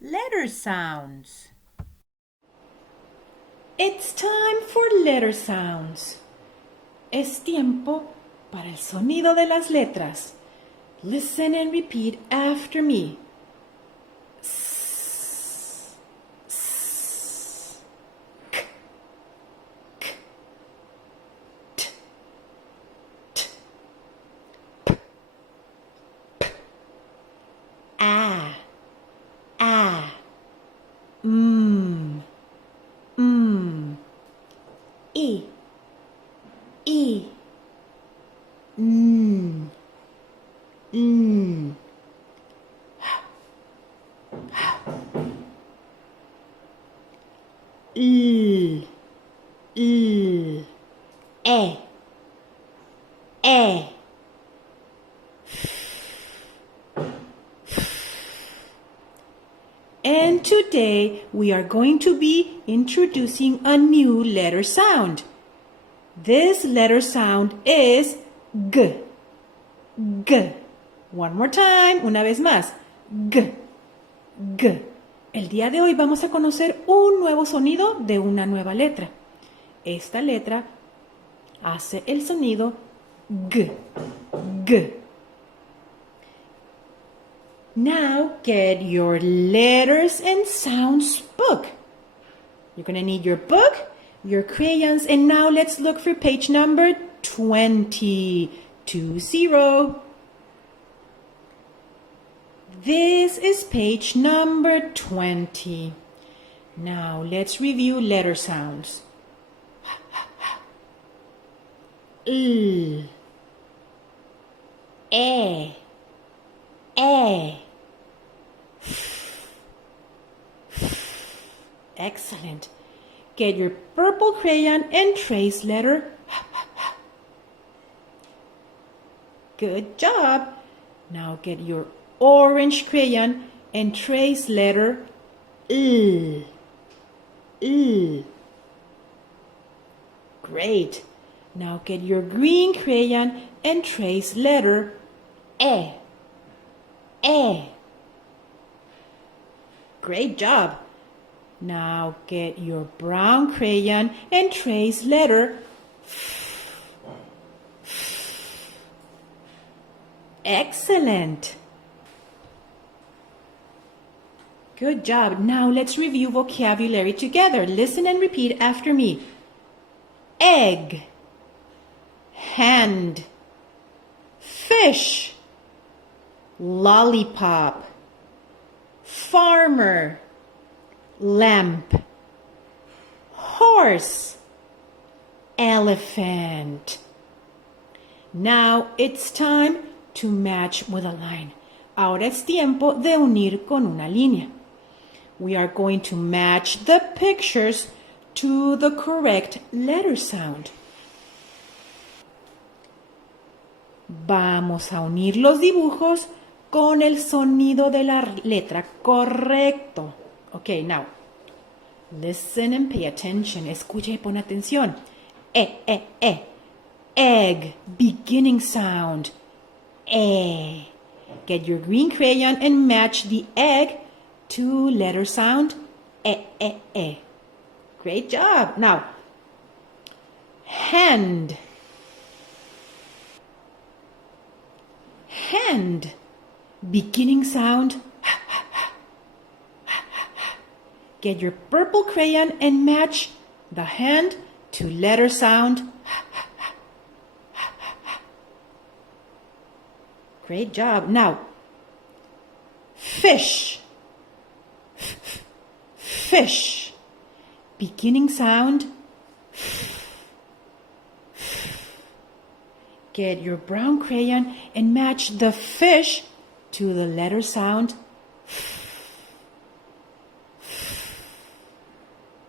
letter sounds. It's time for letter sounds. Es tiempo para el sonido de las letras. Listen and repeat after me. S, s, k, k, t, t, p, p, a, mm, e, mm, mm. L, l, e, and today we are going to be introducing a new letter sound. This letter sound is G. G. One more time, una vez más. G. G. El día de hoy vamos a conocer un nuevo sonido de una nueva letra. Esta letra hace el sonido G. G. Now get your letters and sounds book. You're going to need your book, your crayons, and now let's look for page number 20. This is page number 20. Now let's review letter sounds. L, E, Excellent. Get your purple crayon and trace letter. Good job. Now get your orange crayon and trace letter L. L. Great. Now get your green crayon and trace letter E. E. Great job. Now get your brown crayon and trace letter F. Excellent. Good job. Now let's review vocabulary together. Listen and repeat after me. Egg, hand, fish, lollipop, farmer, lamp, horse, elephant. Now it's time to match with a line. Ahora es tiempo de unir con una línea. We are going to match the pictures to the correct letter sound. Vamos a unir los dibujos con el sonido de la letra correcto. Okay, now, listen and pay attention. Escucha y pon atención. Egg, beginning sound. Get your green crayon and match the egg to letter sound. Great job. Now, hand. Hand, beginning sound. Get your purple crayon and match the hand to letter sound. Great job. Now, fish. Fish. Beginning sound. Get your brown crayon and match the fish to the letter sound.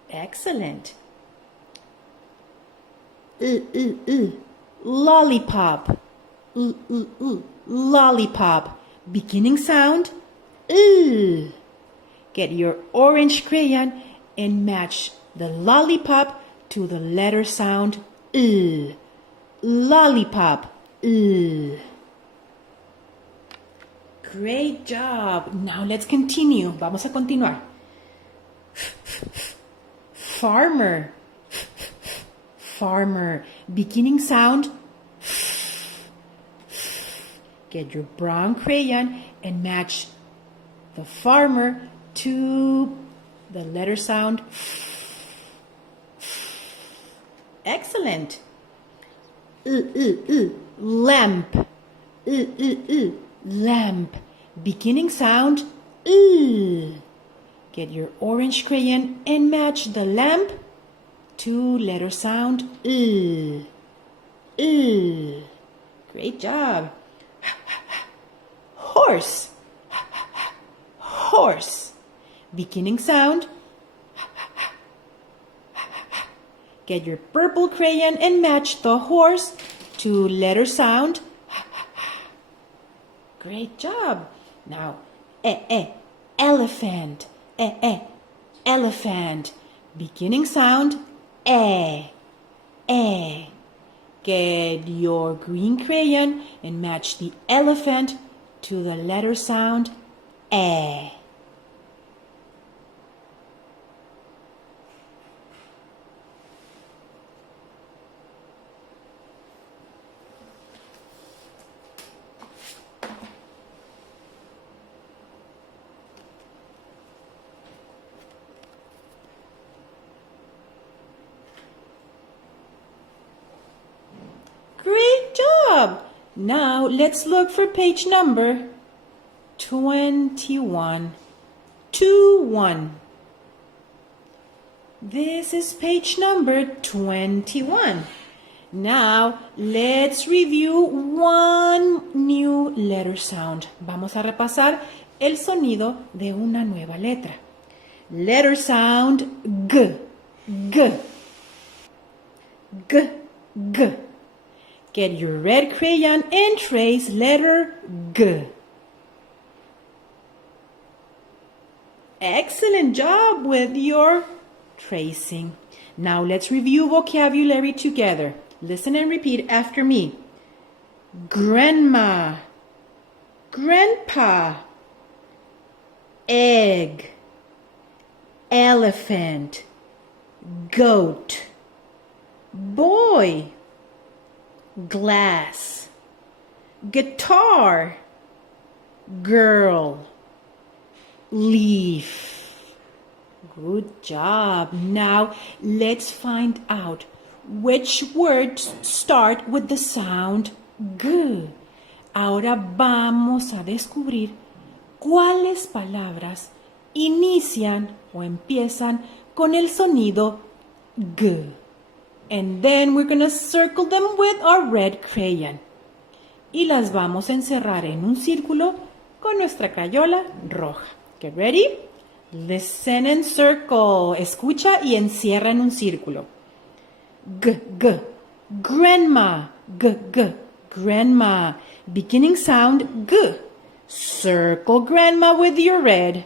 Excellent. Lollipop. Lollipop. Beginning sound. Get your orange crayon and match the lollipop to the letter sound. Lollipop. Great job. Now let's continue. Vamos a continuar. Farmer. Farmer. Beginning sound. Get your brown crayon and match the farmer to the letter sound. Excellent. Lamp. Lamp. Beginning sound. Get your orange crayon and match the lamp to letter sound. Great job. Horse. Horse. Beginning sound. Get your purple crayon and match the horse to letter sound. Great job. Now, elephant. Elephant. Beginning sound. Get your green crayon and match the elephant to the letter sound. Great job! Now let's look for page number 21. 21. This is page number 21. Now let's review one new letter sound. Vamos a repasar el sonido de una nueva letra. Letter sound G. G. G. G. Get your red crayon and trace letter G. Excellent job with your tracing. Now let's review vocabulary together. Listen and repeat after me. Grandma, grandpa, egg, elephant, goat, boy, glass, guitar, girl, leaf. Good job. Now let's find out which words start with the sound G. Ahora vamos a descubrir cuáles palabras inician o empiezan con el sonido G. And then we're going to circle them with our red crayon. Y las vamos a encerrar en un círculo con nuestra crayola roja. Get ready? Listen and circle. Escucha y encierra en un círculo. G, G. Grandma. G, G. Grandma. Beginning sound G. Circle grandma with your red.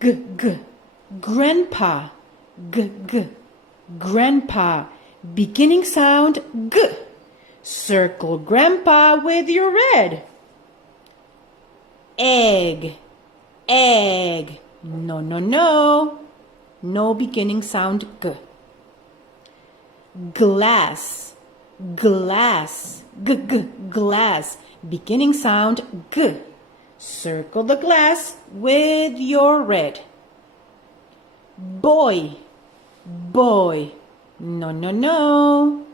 G, G. Grandpa. G, G. Grandpa. Beginning sound G. Circle grandpa with your red. Egg. Egg. No, no, no. No beginning sound G. Glass. Glass. G, G. Glass. Beginning sound G. Circle the glass with your red. Boy. Boy. No, no, no.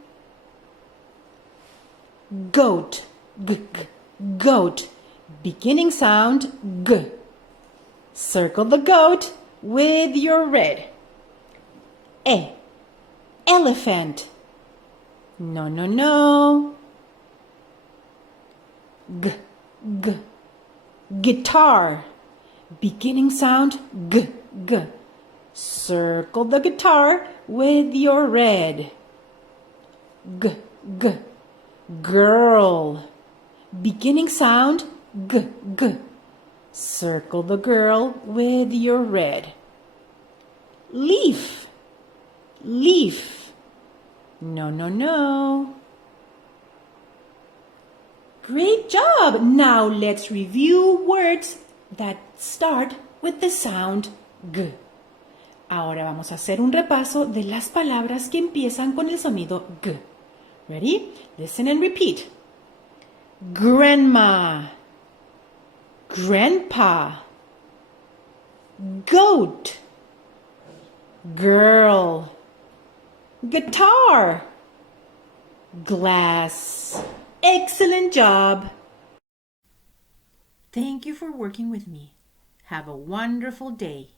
Goat. G, G. Goat. Beginning sound G. Circle the goat with your red. Elephant. No, no, no. G, G. Guitar. Beginning sound G, G. Circle the guitar with your red. G, G. Girl. Beginning sound G, G. Circle the girl with your red. Leaf. Leaf. No, no, no. Great job! Now let's review words that start with the sound G. Ahora vamos a hacer un repaso de las palabras que empiezan con el sonido G. Ready? Listen and repeat. Grandma, grandpa, goat, girl, guitar, glass. Excellent job! Thank you for working with me. Have a wonderful day.